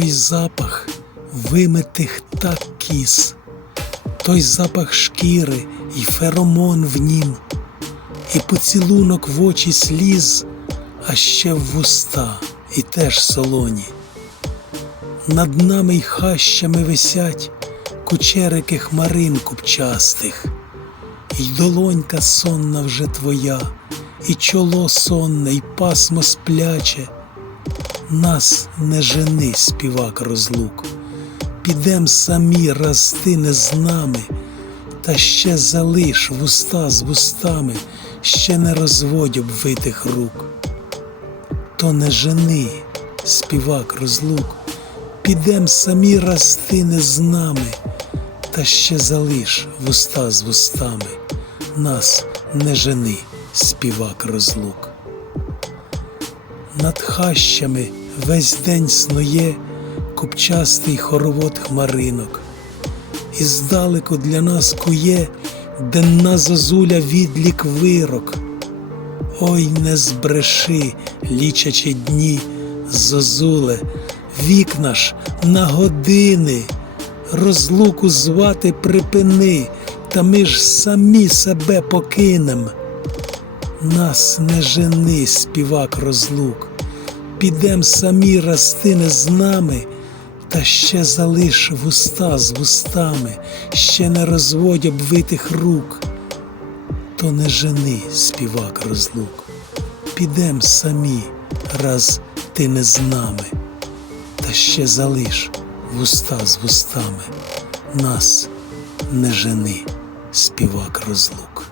запах вимитих так кіз, той запах шкіри і феромон в нім, і поцілунок в очі сліз, а ще в вуста і теж солоні. Над нами й хащами висять кучерики хмарин купчастих, І долонька сонна вже твоя, і чоло сонне, і пасмо спляче. Нас не жени, співак розлук, підем самі, раз не з нами, та ще залиш вуста з вустами, ще не розводь обвитих рук. То не жени, співак розлук, підем самі, раз не з нами, та ще залиш вуста з вустами, нас не жени, співак розлук. Над хащами весь день снує купчастий хоровод хмаринок, і здалеку для нас кує денна зозуля відлік вирок. Ой, не збреши, лічачи дні, зозуле, вікна ж на години, розлуку звати припини, та ми ж самі себе покинем. Нас не жени, співак розлук, підем самі, раз ти не з нами, та ще залиш вуста з вустами, ще не розводь обвитих рук. То не жени, співак розлук, підем самі, раз ти не з нами, та ще залиш вуста з вустами, нас не жени, співак розлук.